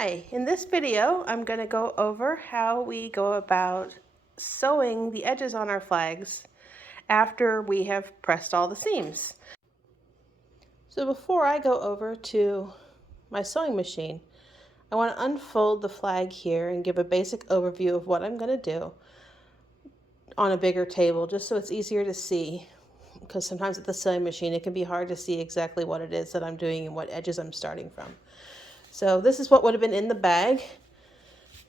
Hi, in this video I'm going to go over how we go about sewing the edges on our flags after we have pressed all the seams. So before I go over to my sewing machine, I want to unfold the flag here and give a basic overview of what I'm going to do on a bigger table just so it's easier to see, because sometimes at the sewing machine it can be hard to see exactly what it is that I'm doing and what edges I'm starting from. So this is what would have been in the bag,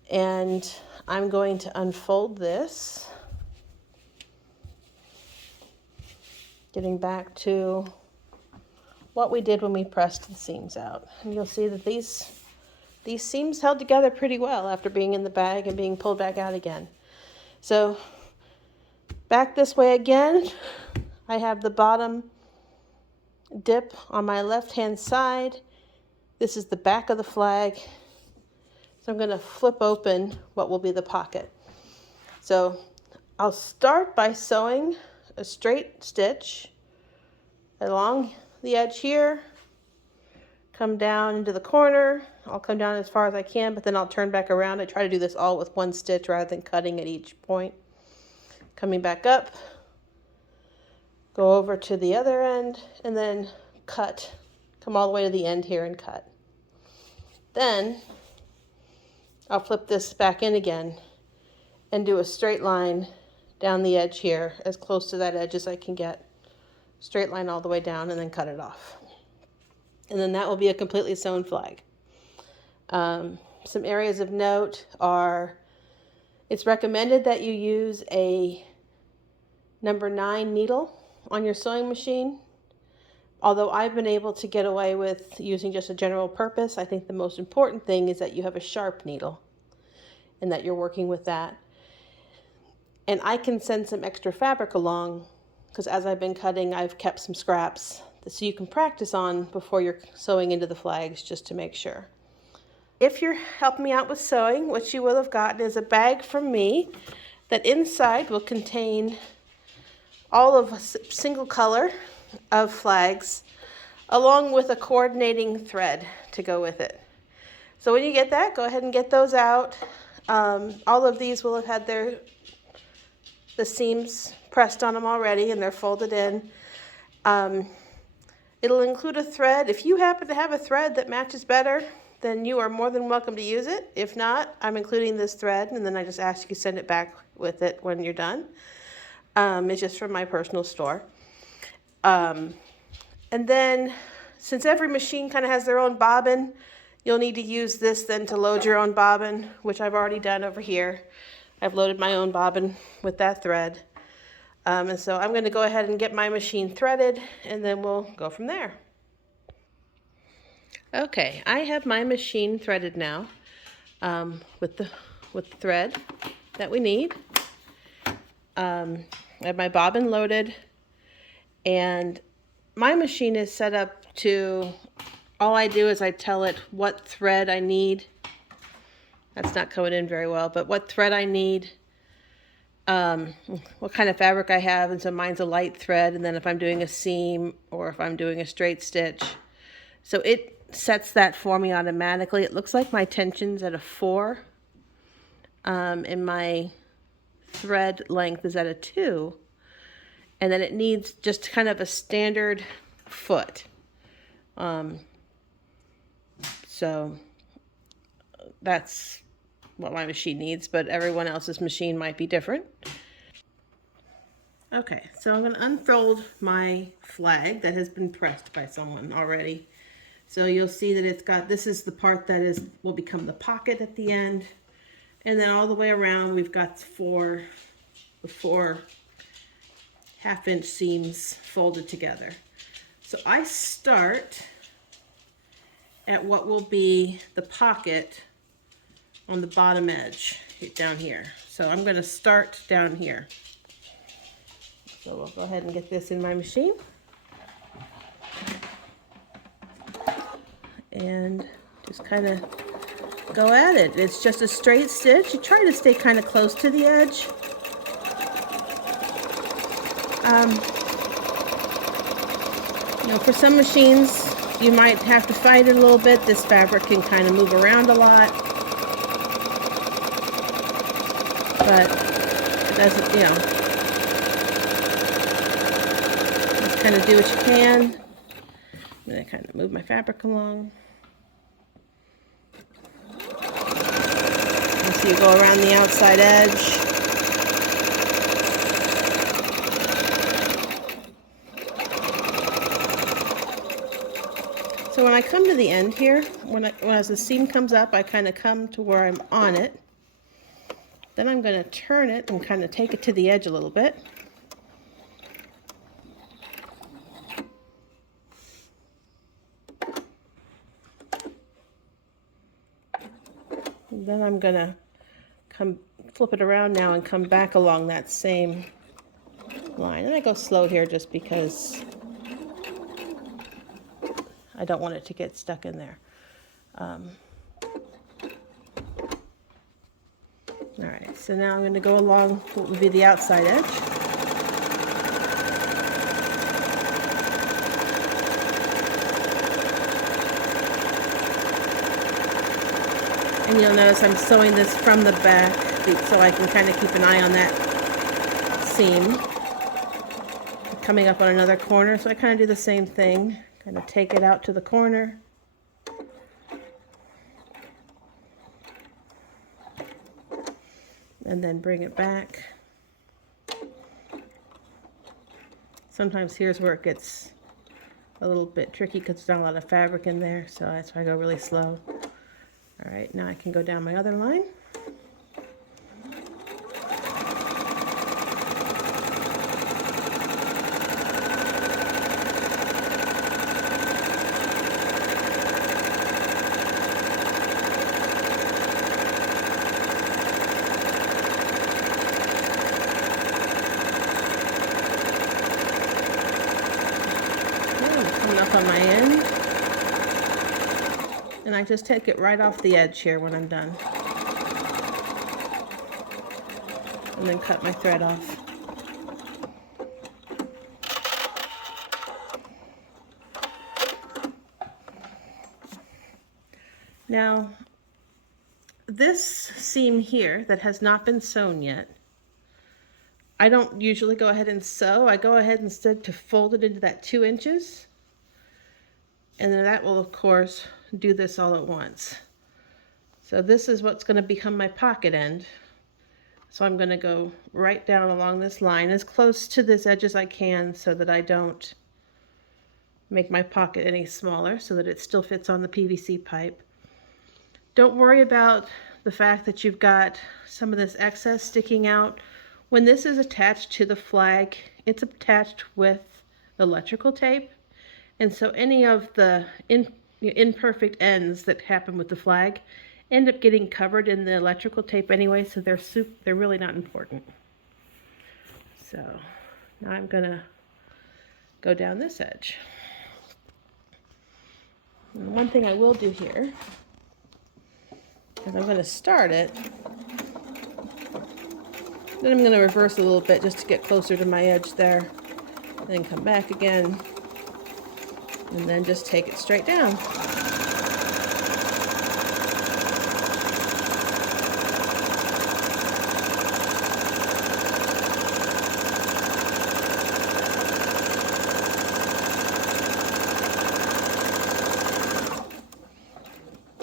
and I'm going to unfold this, getting back to what we did when we pressed the seams out. And you'll see that these seams held together pretty well after being in the bag and being pulled back out again. So back this way again, I have the bottom dip on my left hand side. This is the back of the flag. So I'm going to flip open what will be the pocket. So I'll start by sewing a straight stitch along the edge here, come down into the corner. I'll come down as far as I can, but then I'll turn back around. I try to do this all with one stitch rather than cutting at each point. Coming back up, go over to the other end, and then cut. Come all the way to the end here and cut. Then I'll flip this back in again and do a straight line down the edge here, as close to that edge as I can get. Straight line all the way down and then cut it off. And then that will be a completely sewn flag. Some areas of note are, it's recommended that you use a number 9 needle on your sewing machine. Although I've been able to get away with using just a general purpose, I think the most important thing is that you have a sharp needle and that you're working with that. And I can send some extra fabric along, because as I've been cutting, I've kept some scraps so you can practice on before you're sewing into the flags, just to make sure. If you're helping me out with sewing, what you will have gotten is a bag from me that inside will contain all of a single color of flags, along with a coordinating thread to go with it. So when you get that, go ahead and get those out. All of these will have had the seams pressed on them already, and they're folded in. It'll include a thread. If you happen to have a thread that matches better, then you are more than welcome to use it. If not, I'm including this thread, and then I just ask you to send it back with it when you're done. It's just from my personal store. And then, since every machine kind of has their own bobbin, you'll need to use this then to load your own bobbin, which I've already done over here. I've loaded my own bobbin with that thread. And so I'm going to go ahead and get my machine threaded, and then we'll go from there. Okay, I have my machine threaded now with the thread that we need. I have my bobbin loaded, and my machine is set up to, all I do is I tell it what thread I need. That's not coming in very well, but what thread I need, what kind of fabric I have, and so mine's a light thread, and then if I'm doing a seam or if I'm doing a straight stitch. So it sets that for me automatically. It looks like my tension's at a 4, and my thread length is at a 2, and then it needs just kind of a standard foot. So that's what my machine needs, but everyone else's machine might be different. Okay, so I'm going to unfold my flag that has been pressed by someone already. So you'll see that it's got, this is the part that will become the pocket at the end. And then all the way around, we've got the four half-inch seams folded together. So I start at what will be the pocket on the bottom edge down here. So I'm going to start down here. So we'll go ahead and get this in my machine. And just kind of go at it. It's just a straight stitch. You try to stay kind of close to the edge. For some machines, You might have to fight it a little bit. This fabric can kind of move around a lot. But it doesn't, you know, just kind of do what you can. I'm going to kind of move my fabric along. And so you go around the outside edge. So when I come to the end here, as the seam comes up, I kind of come to where I'm on it. Then I'm going to turn it and kind of take it to the edge a little bit. And then I'm going to flip it around now and come back along that same line. And I go slow here just because I don't want it to get stuck in there. All right, so now I'm going to go along what would be the outside edge. And you'll notice I'm sewing this from the back so I can kind of keep an eye on that seam. Coming up on another corner, so I kind of do the same thing. Kind of take it out to the corner. And then bring it back. Sometimes here's where it gets a little bit tricky because there's not a lot of fabric in there, so that's why I go really slow. All right, now I can go down my other line. Up on my end, and I just take it right off the edge here when I'm done, and then cut my thread off. Now this seam here that has not been sewn yet, I don't usually go ahead and sew. I go ahead instead to fold it into that 2 inches. And then that will, of course, do this all at once. So this is what's going to become my pocket end. So I'm going to go right down along this line as close to this edge as I can so that I don't make my pocket any smaller, so that it still fits on the PVC pipe. Don't worry about the fact that you've got some of this excess sticking out. When this is attached to the flag, it's attached with electrical tape. And so any of the imperfect ends that happen with the flag end up getting covered in the electrical tape anyway, so they're really not important. So now I'm gonna go down this edge. And one thing I will do here is I'm gonna start it, then I'm gonna reverse a little bit just to get closer to my edge there, and then come back again. And then just take it straight down.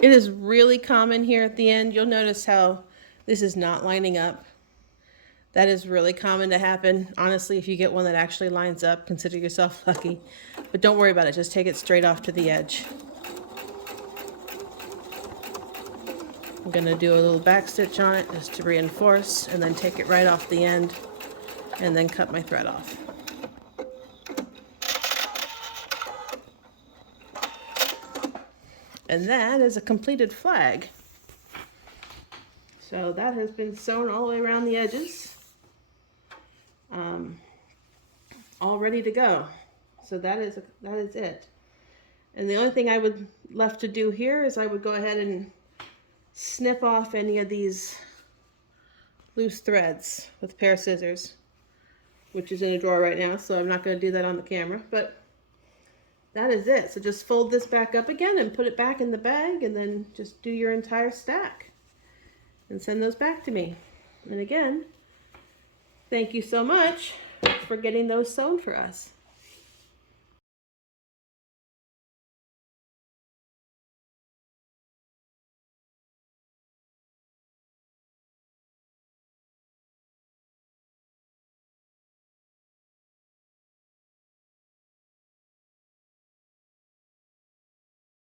It is really common here at the end. You'll notice how this is not lining up. That is really common to happen. Honestly, if you get one that actually lines up, consider yourself lucky. But don't worry about it. Just take it straight off to the edge. I'm going to do a little back stitch on it just to reinforce, and then take it right off the end, and then cut my thread off. And that is a completed flag. So that has been sewn all the way around the edges. All ready to go. So that is it. And the only thing I would left to do here is I would go ahead and snip off any of these loose threads with a pair of scissors, which is in a drawer right now, so I'm not going to do that on the camera, but that is it. So just fold this back up again and put it back in the bag, and then just do your entire stack and send those back to me. And again, thank you so much for getting those sewn for us.